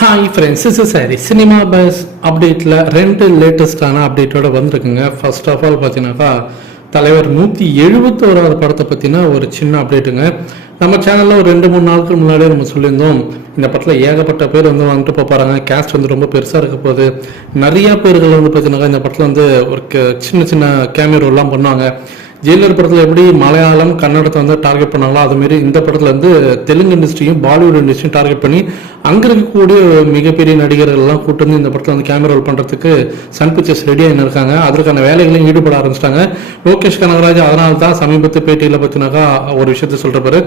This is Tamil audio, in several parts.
Hi friends is sorry cinema buzz அப்டேட்டில் ரெண்டு லேட்டஸ்டான அப்டேட்டோட வந்திருக்குங்க. ஃபர்ஸ்ட் ஆஃப் ஆல் பார்த்தீங்கன்னாக்கா தலைவர் நூற்றி எழுபத்தோராவது படத்தை பற்றினா ஒரு சின்ன அப்டேட்டுங்க நம்ம சேனலில் ஒரு ரெண்டு மூணு நாளுக்கு முன்னாடியே நம்ம சொல்லியிருந்தோம். இந்த படத்தில் ஏகப்பட்ட பேர் வந்து வந்துட்டு போகிறாங்க கேஸ்ட் வந்து ரொம்ப பெருசாக இருக்க போகுது. நிறையா பேர்கள் வந்து பார்த்தீங்கன்னாக்கா இந்த படத்தில் வந்து ஒரு க- சின்ன சின்ன கேமியோலாம் பண்ணுவாங்க. ஜெயிலர் படத்தில் எப்படி மலையாளம் கன்னடத்தை வந்து டார்கெட் பண்ணாங்களோ அதுமாரி இந்த படத்தில் வந்து தெலுங்கு இண்டஸ்ட்ரியும் பாலிவுட் இண்டஸ்ட்ரியும் டார்கெட் பண்ணி அங்கே இருக்கக்கூடிய மிகப்பெரிய நடிகர்கள் எல்லாம் கூட்டு வந்து இந்த படத்தில் வந்து கேமரா ரோல் பண்ணுறதுக்கு சன் பிக்சர்ஸ் ரெடியாக இருக்காங்க. அதற்கான வேலைகளையும் ஈடுபட ஆரம்பிச்சிட்டாங்க. லோகேஷ் கனகராஜ் அதனால தான் சமீபத்து பேட்டியில் பார்த்தினாக்கா ஒரு விஷயத்த சொல்கிறப்பாரு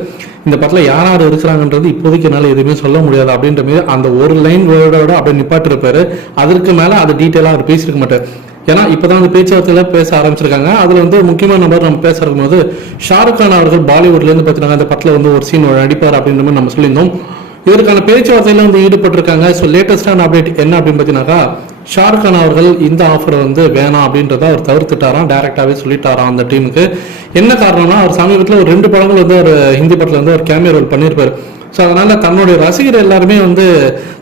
இந்த படத்தில் யார் யார் இருக்கிறாங்கன்றது இப்போதைக்கு என்னால் எதுவுமே சொல்ல முடியாது அப்படின்ற மாதிரி அந்த ஒரு லைன் வேர்டோட அப்படியே நிப்பாட்டிருப்பாரு. அதற்கு மேலே அது டீட்டெயிலாக அவர் பேசியிருக்க மாட்டார். ஏன்னா இப்பதான் அந்த பேச்சுவார்த்தையில பேச ஆரம்பிச்சிருக்காங்க. அதில் வந்து முக்கியமான நபர் நம்ம பேச இருக்கும்போது ஷாருக் கான் அவர்கள் பாலிவுட்ல இருந்து அந்த படத்தில் வந்து ஒரு சீன் நடிப்பார் அப்படின்ற மாதிரி நம்ம சொல்லியிருந்தோம். இதற்கான பேச்சுவார்த்தையில வந்து ஈடுபட்டிருக்காங்க. ஸோ லேட்டஸ்டான அப்டேட் என்ன அப்படின்னு பார்த்தீங்கன்னாக்கா ஷாருக் கான் அவர்கள் இந்த ஆஃபர் வந்து வேணாம் அப்படின்றத அவர் தவிர்த்துட்டாராம். டேரெக்டாகவே சொல்லிட்டாராம் அந்த டீமுக்கு என்ன காரணம்னா அவர் சமீபத்தில் ஒரு ரெண்டு படங்கள் வந்து ஒரு ஹிந்தி படத்தில் வந்து ஒரு கேமியா ரோல் பண்ணியிருப்பாரு. ஸோ அதனால தன்னுடைய ரசிகர் எல்லாருமே வந்து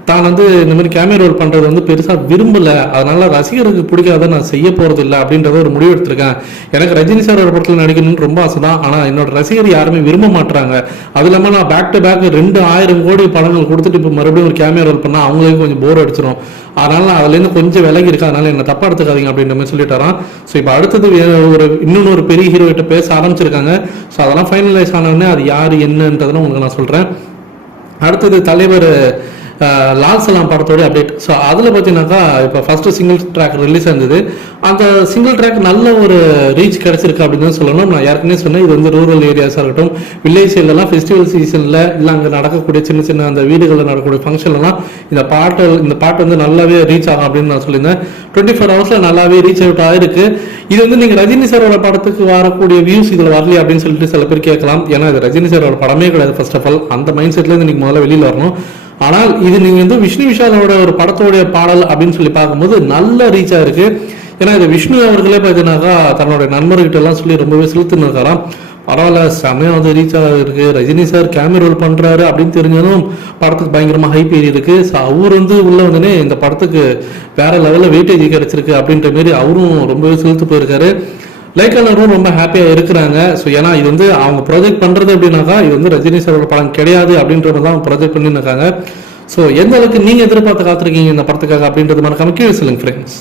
தான் வந்து இந்த மாதிரி கேமியோ ரோல் பண்ணுறது வந்து பெருசாக விரும்பலை. அதனால ரசிகருக்கு பிடிக்காத நான் செய்ய போகிறது இல்லை அப்படின்றத ஒரு முடிவு எடுத்திருக்கேன். எனக்கு ரஜினி சார் ஒரு படத்தில் நடிக்கணும்னு ரொம்ப ஆசை தான் ஆனால் என்னோட ரசிகர் யாருமே விரும்ப மாட்டாங்க அது இல்லாமல் நான் பேக் டு பேக் ரெண்டு ஆயிரம் கோடி படங்கள் கொடுத்துட்டு இப்போ மறுபடியும் ஒரு கேமியோ ரோல் பண்ணால் அவங்களுக்கு கொஞ்சம் போர் அடிச்சிடும் அதனால நான் அதுலேருந்து கொஞ்சம் விலகி இருக்கா அதனால என்ன தப்பாக எடுத்துக்காதீங்க அப்படின்ற மாதிரி சொல்லிட்டாரான் ஸோ இப்போ அடுத்தது ஒரு இன்னொன்று ஒரு பெரிய ஹீரோ கிட்ட பேச ஆரம்பிச்சிருக்காங்க. ஸோ அதெல்லாம் ஃபைனலைஸ் ஆனவுடனே அது யார் என்னன்றதெல்லாம் உங்களுக்கு நான் சொல்கிறேன் அடுத்தது தலைவர் லால் சலாம் படத்தோட அப்டேட் ஸோ அதில் பார்த்தீங்கன்னாக்கா இப்போ ஃபஸ்ட்டு சிங்கிள் ட்ராக் ரிலீஸ் ஆயிருந்தது. அந்த சிங்கிள் ட்ராக் நல்ல ஒரு ரீச் கிடச்சிருக்கு அப்படின்னு தான் சொல்லணும். நான் ஏற்கனவே சொன்னேன் இது வந்து ரூரல் ஏரியாஸாக இருக்கட்டும் வில்லேஜ் சைட்லலாம் ஃபெஸ்டிவல் சீசனில் இல்லை அங்கே நடக்கக்கூடிய சின்ன சின்ன அந்த வீடுகளில் நடக்கக்கூடிய ஃபங்க்ஷன்லாம் இந்த பாட்டு இந்த பாட்டு வந்து நல்லாவே ரீச் ஆகும் அப்படின்னு நான் சொல்லியிருந்தேன். டுவெண்ட்டி ஃபோர் ஹவர்ஸில் நல்லாவே ரீச் அவுட் ஆகிருக்கு இது வந்து நீங்கள் ரஜினி சாரோட படத்துக்கு வரக்கூடிய வியூஸ் இதில் வரலையே அப்படின்னு சொல்லிட்டு சில பேர் கேட்கலாம். ஏன்னா இது ரஜினி சாரோட படமே கிடையாது ஃபர்ஸ்ட் ஆஃப் ஆல் அந்த மைண்ட் செட்லேருந்து நீங்கள் முதல்ல வெளியில் வரணும். ஆனால் இது நீங்கள் வந்து விஷ்ணு விஷாலோட ஒரு படத்தோடைய பாடல் அப்படின்னு சொல்லி பார்க்கும்போது நல்ல ரீச்சாக இருக்கு. ஏன்னா இது விஷ்ணு அவர்களே பார்த்தீங்கன்னாக்கா தன்னுடைய நண்பர்கிட்ட எல்லாம் சொல்லி ரொம்பவே செலுத்துன்னு இருக்காராம் பரவாயில்ல செமையா வந்து ரீச் ஆகிருக்கு ரஜினி சார் கேமரா ரோல் பண்றாரு அப்படின்னு தெரிஞ்சதும் படத்துக்கு பயங்கரமா ஹைப் ஏறி இருக்கு. ஸோ அவர் வந்து உள்ள வந்தனே இந்த படத்துக்கு வேற லெவலில் வெயிட்டேஜ் கிடைச்சிருக்கு அப்படின்ற மாரி அவரும் ரொம்பவே செலுத்து போயிருக்காரு. லைக்கானரும் ரொம்ப ஹாப்பியாக இருக்கிறாங்க. ஸோ ஏன்னா இது வந்து அவங்க ப்ரொஜெக்ட் பண்ணுறது அப்படின்னாக்கா இது வந்து ரஜினி சாரோட படம் கிடையாது அப்படின்றது தான் அவங்க ப்ரொஜெக்ட் பண்ணியிருக்காங்க. ஸோ எந்த அளவுக்கு நீங்கள் எதிர்பார்த்து காத்திருக்கீங்க இந்த படத்துக்காக அப்படின்றது மறக்காம கீழே சொல்லுங்க ஃப்ரெண்ட்ஸ்